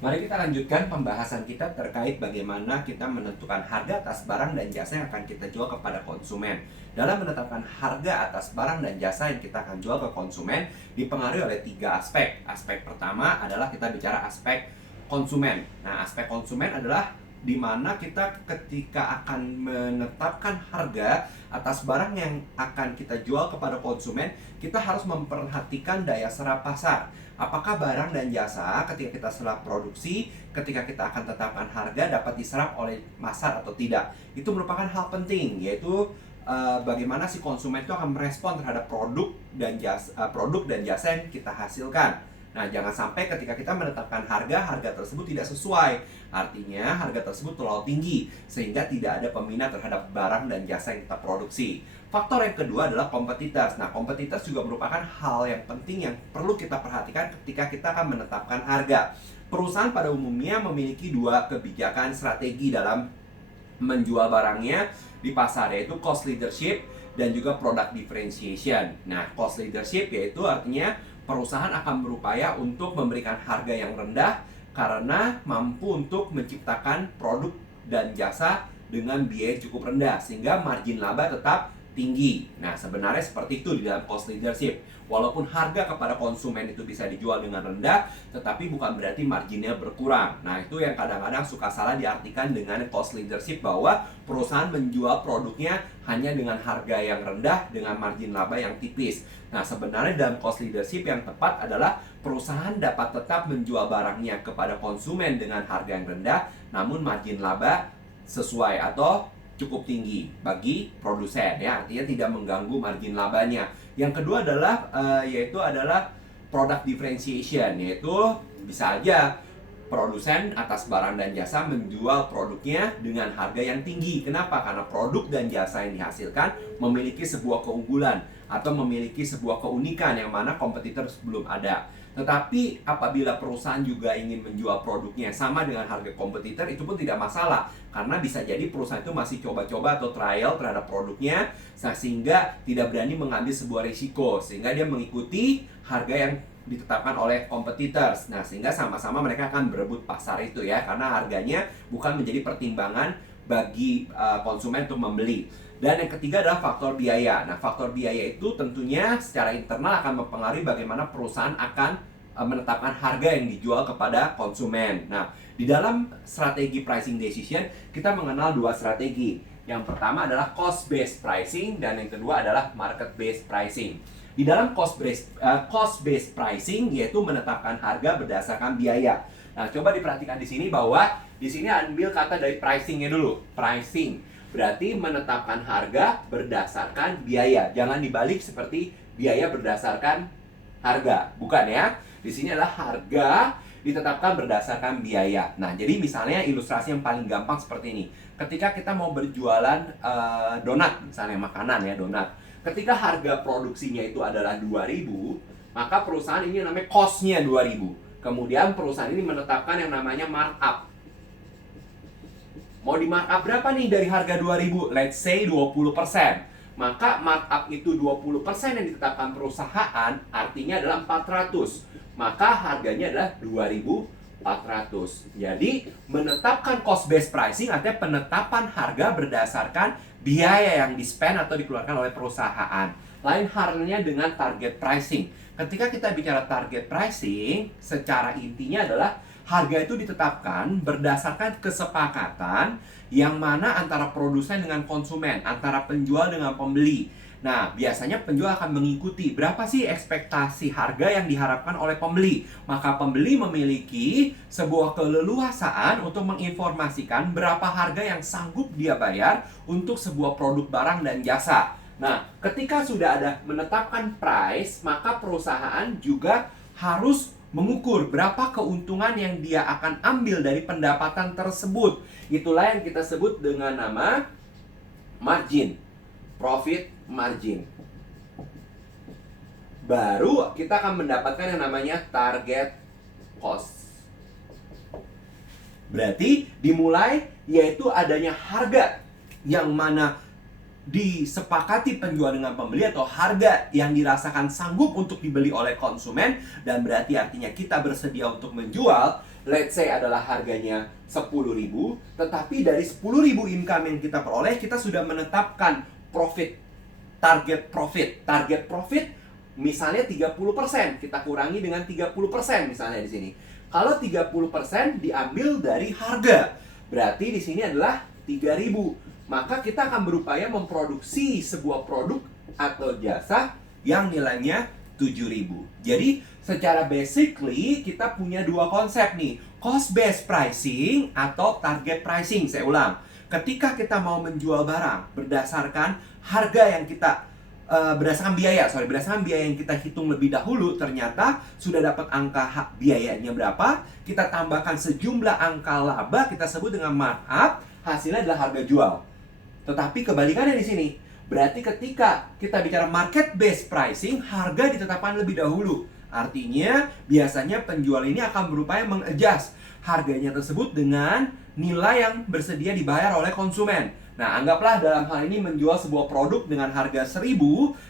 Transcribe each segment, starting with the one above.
Mari kita lanjutkan pembahasan kita terkait bagaimana kita menentukan harga atas barang dan jasa yang akan kita jual kepada konsumen. Dalam menetapkan harga atas barang dan jasa yang kita akan jual ke konsumen dipengaruhi oleh tiga aspek. Aspek pertama adalah kita bicara aspek konsumen. Nah, aspek konsumen adalah di mana kita ketika akan menetapkan harga atas barang yang akan kita jual kepada konsumen, kita harus memperhatikan daya serap pasar. Apakah barang dan jasa ketika kita serap produksi, ketika kita akan tetapkan harga dapat diserap oleh pasar atau tidak. Itu merupakan hal penting, yaitu bagaimana si konsumen itu akan merespon terhadap produk dan jasa yang kita hasilkan. Nah, jangan sampai ketika kita menetapkan harga tersebut tidak sesuai. Artinya, harga tersebut terlalu tinggi, sehingga tidak ada peminat terhadap barang dan jasa yang kita produksi. Faktor yang kedua adalah kompetitor. Nah, kompetitor juga merupakan hal yang penting yang perlu kita perhatikan ketika kita akan menetapkan harga. Perusahaan pada umumnya memiliki dua kebijakan strategi dalam menjual barangnya di pasar, yaitu cost leadership dan juga product differentiation. Nah, cost leadership yaitu artinya perusahaan akan berupaya untuk memberikan harga yang rendah karena mampu untuk menciptakan produk dan jasa dengan biaya cukup rendah sehingga margin laba tetap tinggi. Nah, sebenarnya seperti itu di dalam cost leadership. Walaupun harga kepada konsumen itu bisa dijual dengan rendah, tetapi bukan berarti marginnya berkurang. Nah, itu yang kadang-kadang suka salah diartikan dengan cost leadership, bahwa perusahaan menjual produknya hanya dengan harga yang rendah dengan margin laba yang tipis. Nah, sebenarnya dalam cost leadership yang tepat adalah perusahaan dapat tetap menjual barangnya kepada konsumen dengan harga yang rendah, namun margin laba sesuai atau cukup tinggi bagi produsen, ya, artinya tidak mengganggu margin labanya. Yang kedua adalah yaitu adalah product differentiation, yaitu bisa aja produsen atas barang dan jasa menjual produknya dengan harga yang tinggi. Kenapa? Karena produk dan jasa yang dihasilkan memiliki sebuah keunggulan atau memiliki sebuah keunikan yang mana kompetitor belum ada. Tetapi apabila perusahaan juga ingin menjual produknya sama dengan harga kompetitor, itu pun tidak masalah, karena bisa jadi perusahaan itu masih coba-coba atau trial terhadap produknya, sehingga tidak berani mengambil sebuah risiko, sehingga dia mengikuti harga yang ditetapkan oleh competitors. Nah, sehingga sama-sama mereka akan berebut pasar itu, ya, karena harganya bukan menjadi pertimbangan bagi konsumen untuk membeli. Dan yang ketiga adalah faktor biaya. Nah, faktor biaya itu tentunya secara internal akan mempengaruhi bagaimana perusahaan akan menetapkan harga yang dijual kepada konsumen. Nah, di dalam strategi pricing decision, kita mengenal dua strategi. Yang pertama adalah cost-based pricing, dan yang kedua adalah market-based pricing. Di dalam cost-based pricing, yaitu menetapkan harga berdasarkan biaya. Nah, coba diperhatikan di sini bahwa di sini ambil kata dari pricing-nya dulu. Pricing berarti menetapkan harga berdasarkan biaya. Jangan dibalik seperti biaya berdasarkan harga. Bukan, ya. Di sini adalah harga ditetapkan berdasarkan biaya. Nah, jadi misalnya ilustrasi yang paling gampang seperti ini. Ketika kita mau berjualan donat, misalnya makanan, ya, donat. Ketika harga produksinya itu adalah 2.000, maka perusahaan ini namanya cost-nya 2.000. Kemudian perusahaan ini menetapkan yang namanya markup. Mau di markup berapa nih dari harga 2.000? Let's say 20%. Maka markup itu 20% yang ditetapkan perusahaan, artinya adalah 400. Maka harganya adalah 2.400. Jadi, menetapkan cost-based pricing artinya penetapan harga berdasarkan biaya yang di-spend atau dikeluarkan oleh perusahaan. Lain halnya dengan target pricing. Ketika kita bicara target pricing, secara intinya adalah harga itu ditetapkan berdasarkan kesepakatan yang mana antara produsen dengan konsumen, antara penjual dengan pembeli. Nah, biasanya penjual akan mengikuti berapa sih ekspektasi harga yang diharapkan oleh pembeli. Maka pembeli memiliki sebuah keleluasaan untuk menginformasikan berapa harga yang sanggup dia bayar untuk sebuah produk barang dan jasa. Nah, ketika sudah ada menetapkan price, maka perusahaan juga harus mengukur berapa keuntungan yang dia akan ambil dari pendapatan tersebut. Itulah yang kita sebut dengan nama margin, profit margin. Baru kita akan mendapatkan yang namanya target cost. Berarti dimulai yaitu adanya harga yang mana disepakati penjual dengan pembeli atau harga yang dirasakan sanggup untuk dibeli oleh konsumen, dan berarti artinya kita bersedia untuk menjual, let's say adalah harganya 10.000, tetapi dari 10.000 income yang kita peroleh, kita sudah menetapkan profit, target profit misalnya 30%, kita kurangi dengan 30% misalnya di sini. Kalau 30% diambil dari harga, berarti di sini adalah 3.000. Maka kita akan berupaya memproduksi sebuah produk atau jasa yang nilainya 7.000. Jadi secara basically kita punya dua konsep nih, cost based pricing atau target pricing. Saya ulang, ketika kita mau menjual barang berdasarkan harga yang kita berdasarkan biaya yang kita hitung lebih dahulu, ternyata sudah dapat angka biayanya berapa, kita tambahkan sejumlah angka laba, kita sebut dengan markup, hasilnya adalah harga jual. Tetapi kebalikannya di sini, berarti ketika kita bicara market based pricing, harga ditetapkan lebih dahulu. Artinya biasanya penjual ini akan berupaya mengadjust harganya tersebut dengan nilai yang bersedia dibayar oleh konsumen. Nah, anggaplah dalam hal ini menjual sebuah produk dengan harga 1.000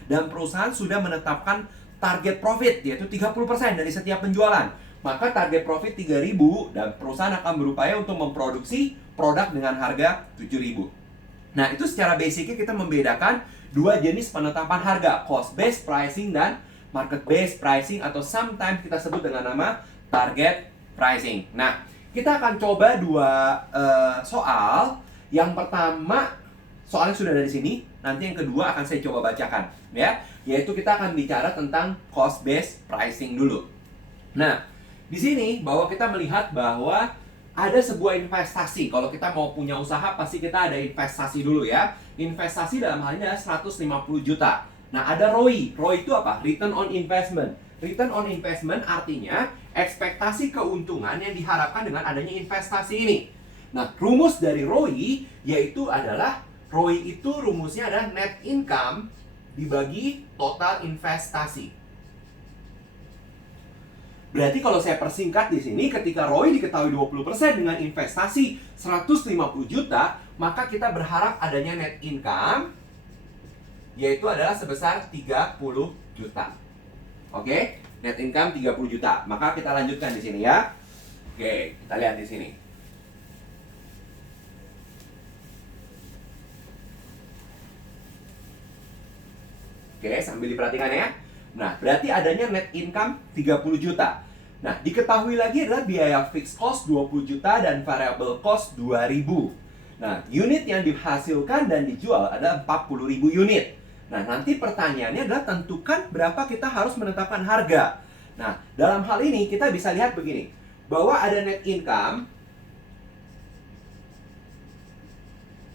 dan perusahaan sudah menetapkan target profit, yaitu 30% dari setiap penjualan. Maka target profit 3.000 dan perusahaan akan berupaya untuk memproduksi produk dengan harga 7.000. Nah, itu secara basicnya kita membedakan dua jenis penetapan harga, cost based pricing dan market based pricing, atau sometimes kita sebut dengan nama target pricing. Nah, kita akan coba dua soal. Yang pertama, soalnya sudah ada di sini. Nanti yang kedua akan saya coba bacakan, ya. Yaitu kita akan bicara tentang cost based pricing dulu. Nah, di sini bahwa kita melihat bahwa ada sebuah investasi. Kalau kita mau punya usaha, pasti kita ada investasi dulu, ya. Investasi dalam hal ini adalah 150 juta. Nah, ada ROI. ROI itu apa? Return on investment. Return on investment artinya ekspektasi keuntungan yang diharapkan dengan adanya investasi ini. Nah, rumus dari ROI yaitu adalah ROI itu rumusnya adalah net income dibagi total investasi. Berarti kalau saya persingkat di sini, ketika ROI diketahui 20% dengan investasi 150 juta, maka kita berharap adanya net income yaitu adalah sebesar 30 juta. Oke, net income 30 juta. Maka kita lanjutkan di sini, ya. Oke, kita lihat di sini. Oke, sambil diperhatikan, ya. Nah, berarti adanya net income 30 juta. Nah, diketahui lagi adalah biaya fixed cost 20 juta dan variable cost 2.000. Nah, unit yang dihasilkan dan dijual ada 40.000 unit. Nah, nanti pertanyaannya adalah tentukan berapa kita harus menetapkan harga. Nah, dalam hal ini kita bisa lihat begini, bahwa ada net income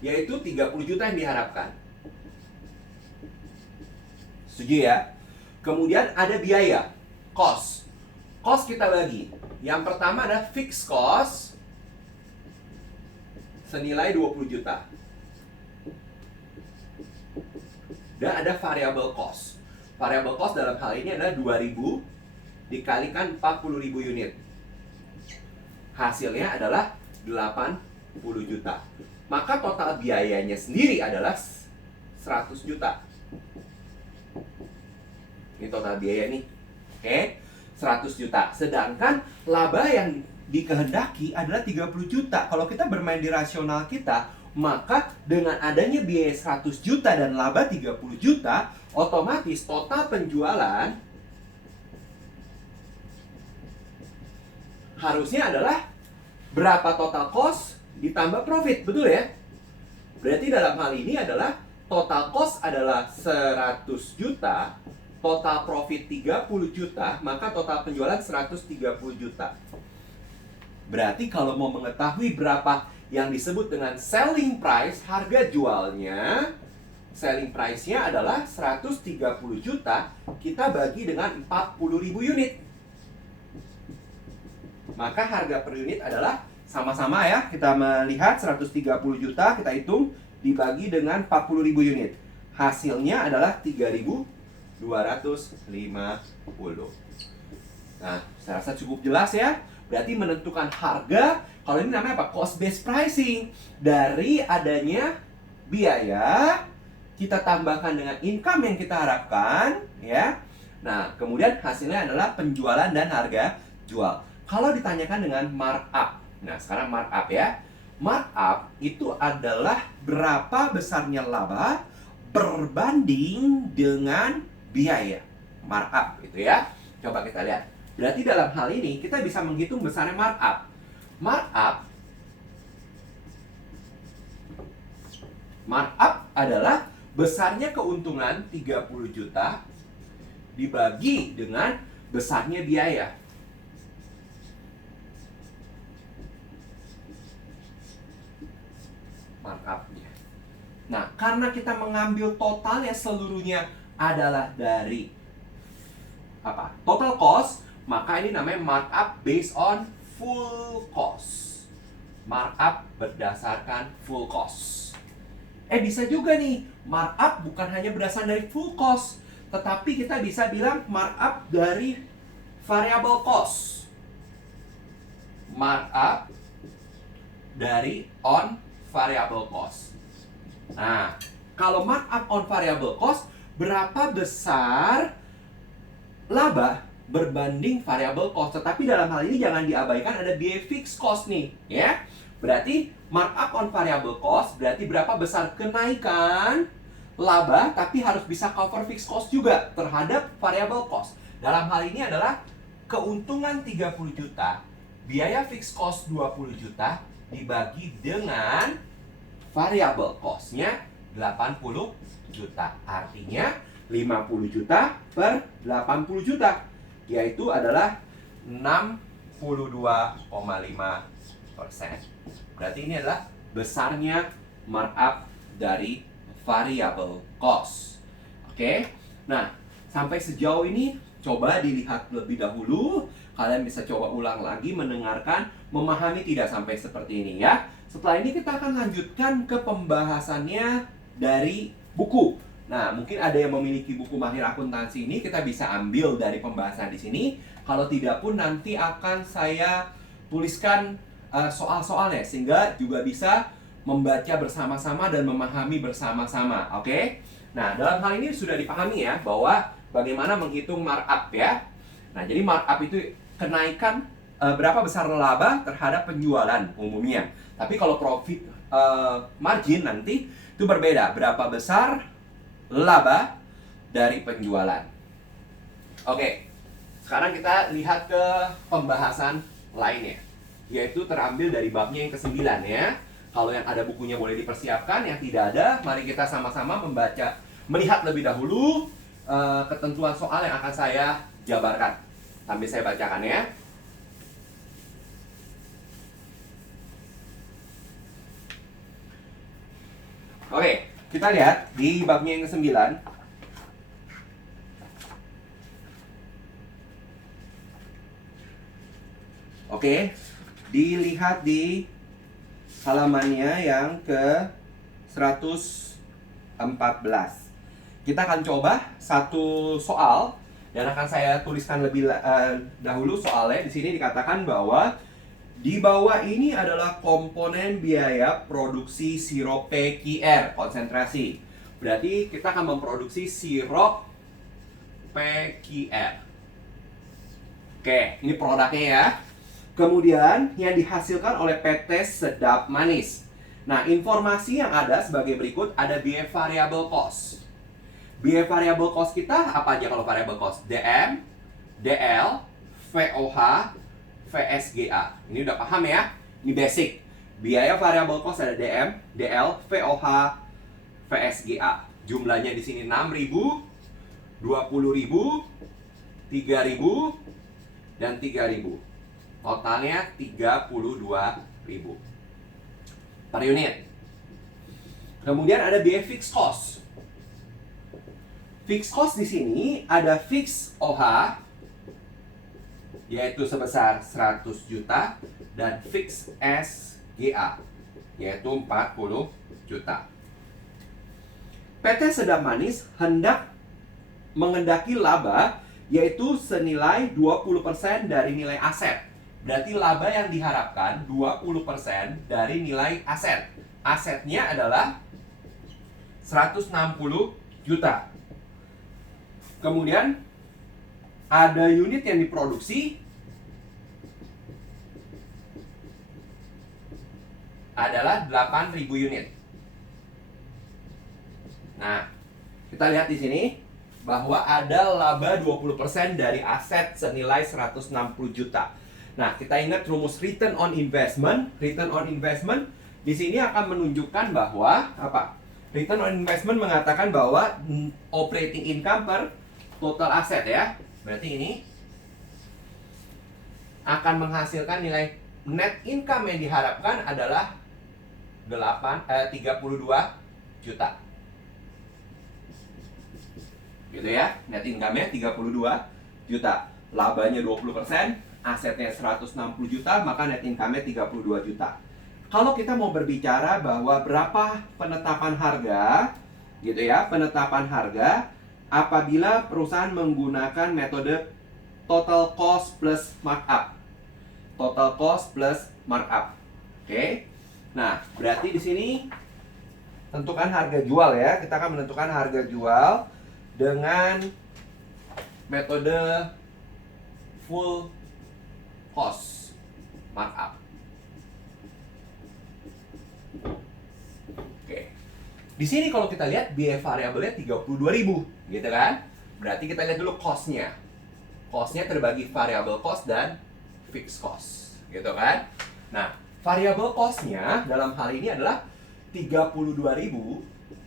yaitu 30 juta yang diharapkan. Setuju, ya? Kemudian ada biaya, cost. Cost kita bagi. Yang pertama ada fixed cost senilai 20 juta. Dan ada variable cost. Variable cost dalam hal ini adalah 2.000 dikalikan 40.000 unit. Hasilnya adalah 80 juta. Maka total biayanya sendiri adalah 100 juta. Ini total biaya nih. Oke, 100 juta. Sedangkan laba yang dikehendaki adalah 30 juta. Kalau kita bermain di rasional kita, maka dengan adanya biaya 100 juta dan laba 30 juta, otomatis total penjualan harusnya adalah berapa total cost ditambah profit, betul, ya? Berarti dalam hal ini adalah total cost adalah 100 juta, total profit 30 juta, maka total penjualan 130 juta. Berarti kalau mau mengetahui berapa yang disebut dengan selling price, harga jualnya, selling price-nya adalah 130 juta, kita bagi dengan 40.000 unit. Maka harga per unit adalah sama-sama, ya. Kita melihat 130 juta, kita hitung, dibagi dengan 40.000 unit. Hasilnya adalah 3.250. Nah, saya rasa cukup jelas, ya. Berarti menentukan harga, kalau ini namanya apa? Cost based pricing. Dari adanya biaya kita tambahkan dengan income yang kita harapkan, ya. Nah, kemudian hasilnya adalah penjualan dan harga jual. Kalau ditanyakan dengan markup, nah sekarang markup ya. Markup itu adalah berapa besarnya laba berbanding dengan biaya. Markup gitu ya. Coba kita lihat. Berarti dalam hal ini kita bisa menghitung besarnya markup. Markup adalah besarnya keuntungan 30 juta dibagi dengan besarnya biaya. Markupnya. Nah, karena kita mengambil totalnya seluruhnya adalah dari apa? Total cost, maka ini namanya markup based on full cost. Markup berdasarkan full cost. Bisa juga nih, markup bukan hanya berdasarkan dari full cost, tetapi kita bisa bilang markup dari variable cost. Markup dari on variable cost. Nah, kalau markup on variable cost, berapa besar laba berbanding variable cost. Tetapi dalam hal ini jangan diabaikan ada biaya fixed cost nih, ya. Berarti markup on variable cost berarti berapa besar kenaikan laba, tapi harus bisa cover fixed cost juga terhadap variable cost. Dalam hal ini adalah keuntungan 30 juta, biaya fixed cost 20 juta dibagi dengan variable cost-nya 80 juta. Artinya 50 juta per 80 juta, yaitu adalah 62,5%. Berarti ini adalah besarnya markup dari variable cost. Oke. Nah, sampai sejauh ini coba dilihat lebih dahulu. Kalian bisa coba ulang lagi, mendengarkan, memahami tidak sampai seperti ini ya. Setelah ini kita akan lanjutkan ke pembahasannya dari buku. Nah, mungkin ada yang memiliki buku Mahir Akuntansi ini, kita bisa ambil dari pembahasan di sini. Kalau tidak pun nanti akan saya tuliskan soal-soalnya, sehingga juga bisa membaca bersama-sama dan memahami bersama-sama. Oke? Nah, dalam hal ini sudah dipahami ya, bahwa bagaimana menghitung markup ya. Nah, jadi markup itu kenaikan berapa besar laba terhadap penjualan umumnya. Tapi kalau profit margin nanti itu berbeda, berapa besar laba dari penjualan. Oke, sekarang kita lihat ke pembahasan lainnya, yaitu terambil dari babnya yang ke-9 ya. Kalau yang ada bukunya boleh dipersiapkan, yang tidak ada, mari kita sama-sama membaca, melihat lebih dahulu ketentuan soal yang akan saya jabarkan. Sambil saya bacakan ya. Oke, kita lihat di babnya yang ke-9. Oke, dilihat di halamannya yang ke-114. Kita akan coba satu soal dan akan saya tuliskan lebih dahulu soalnya. Di sini dikatakan bahwa di bawah ini adalah komponen biaya produksi sirup PQR, konsentrasi. Berarti kita akan memproduksi sirup PQR. Oke, ini produknya ya. Kemudian yang dihasilkan oleh PT Sedap Manis. Nah, informasi yang ada sebagai berikut, ada biaya variable cost. Biaya variable cost kita apa aja kalau variable cost? DM, DL, VOH, VSGA. Ini udah paham ya? Ini basic. Biaya variable cost ada DM, DL, VOH, VSGA. Jumlahnya di sini 6.000, 20.000, 3.000, dan 3.000. Totalnya 32.000 per unit. Kemudian ada biaya fixed cost. Fixed cost di sini ada fixed OH, yaitu sebesar 100 juta, dan fixed SGA, yaitu 40 juta. PT Sedap Manis hendak mengendaki laba, yaitu senilai 20% dari nilai aset. Berarti laba yang diharapkan 20% dari nilai aset. Asetnya adalah 160 juta. Kemudian ada unit yang diproduksi adalah 8.000 unit. Nah, kita lihat di sini bahwa ada laba 20% dari aset senilai 160 juta. Nah, kita ingat rumus return on investment. Return on investment di sini akan menunjukkan bahwa apa? Return on investment mengatakan bahwa operating income per total aset ya. Berarti ini akan menghasilkan nilai net income yang diharapkan adalah 32 juta. Gitu ya, net income-nya 32 juta. Labanya 20%, asetnya 160 juta, maka net income-nya 32 juta. Kalau kita mau berbicara bahwa berapa penetapan harga, gitu ya, penetapan harga apabila perusahaan menggunakan metode total cost plus markup. Total cost plus markup. Oke. Nah, berarti di sini tentukan harga jual ya. Kita akan menentukan harga jual dengan metode full cost markup. Oke. Di sini kalau kita lihat biaya variabelnya 32.000, gitu kan? Berarti kita lihat dulu cost-nya. Cost-nya terbagi variable cost dan fixed cost, gitu kan? Nah, variable cost-nya dalam hal ini adalah 32.000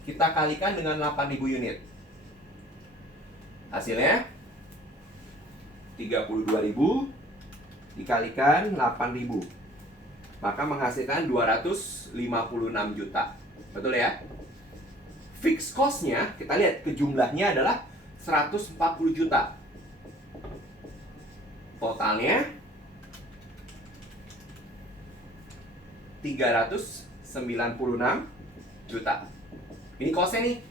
kita kalikan dengan 8.000 unit. Hasilnya 32.000 dikalikan 8.000, maka menghasilkan 256 juta. Betul ya? Fixed cost-nya kita lihat ke jumlahnya adalah 140 juta. Totalnya 396 juta. Ini cost-nya nih.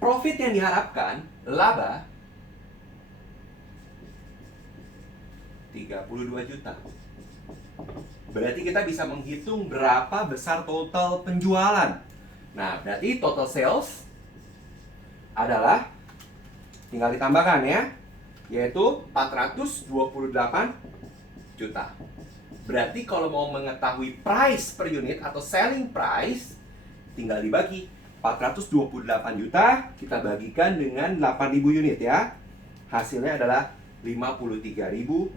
Profit yang diharapkan, laba 32 juta. Berarti kita bisa menghitung berapa besar total penjualan. Nah, berarti total sales adalah, tinggal ditambahkan ya, yaitu 428 juta. Berarti kalau mau mengetahui price per unit atau selling price, tinggal dibagi 428 juta kita bagikan dengan 8.000 unit ya. Hasilnya adalah 53.500.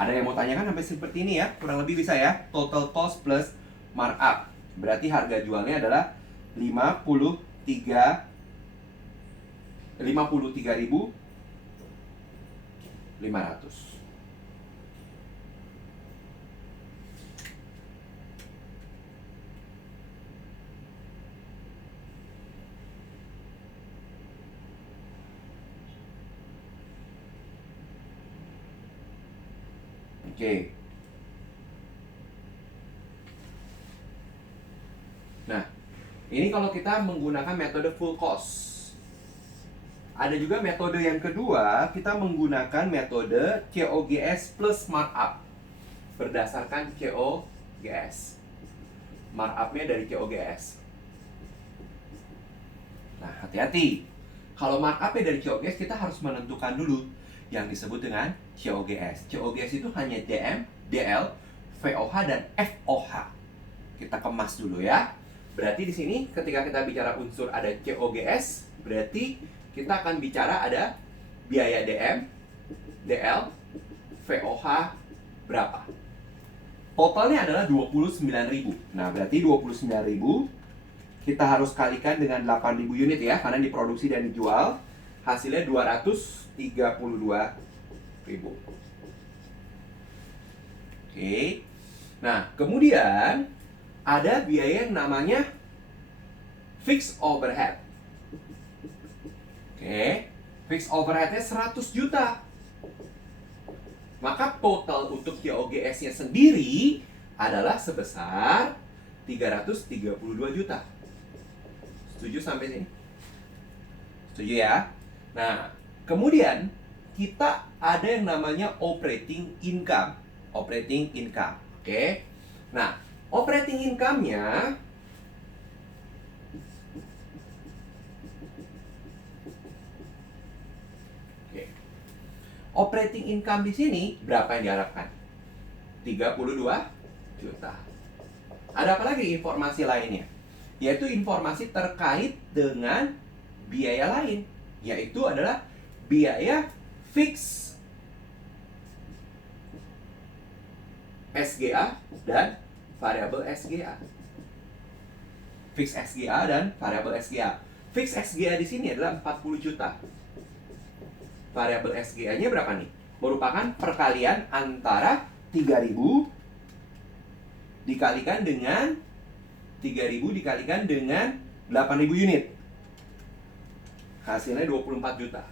Ada yang mau tanyakan sampai seperti ini ya? Kurang lebih bisa ya. Total cost plus markup. Berarti harga jualnya adalah 53.500. Oke. Nah, ini kalau kita menggunakan metode full cost. Ada juga metode yang kedua, kita menggunakan metode COGS plus markup. Berdasarkan COGS. Markupnya dari COGS. Nah, hati-hati. Kalau markupnya dari COGS, kita harus menentukan dulu yang disebut dengan COGS. COGS itu hanya DM, DL, VOH, dan FOH. Kita kemas dulu ya. Berarti di sini ketika kita bicara unsur ada COGS, berarti kita akan bicara ada biaya DM, DL, VOH berapa. Totalnya adalah 29.000. Nah, berarti 29.000 kita harus kalikan dengan 8.000 unit ya, karena diproduksi dan dijual. Hasilnya 232.000. Oke. Nah, kemudian ada biaya yang namanya fixed overhead. Oke. Fixed overhead-nya 100 juta. Maka total untuk COGS-nya sendiri adalah sebesar 332 juta. Setuju sampai sini? Setuju ya? Nah, kemudian kita ada yang namanya operating income. Operating income. Oke. Nah, Operating income-nya operating income di sini berapa yang diharapkan? 32 juta. Ada apa lagi informasi lainnya? Yaitu informasi terkait dengan biaya lain, yaitu adalah biaya fix SGA dan variabel SGA. Fix SGA dan variabel SGA. Fix SGA di sini adalah 40 juta. Variabel SGA-nya berapa nih? Merupakan perkalian antara 3.000 dikalikan dengan 8.000 unit. Hasilnya 24 juta.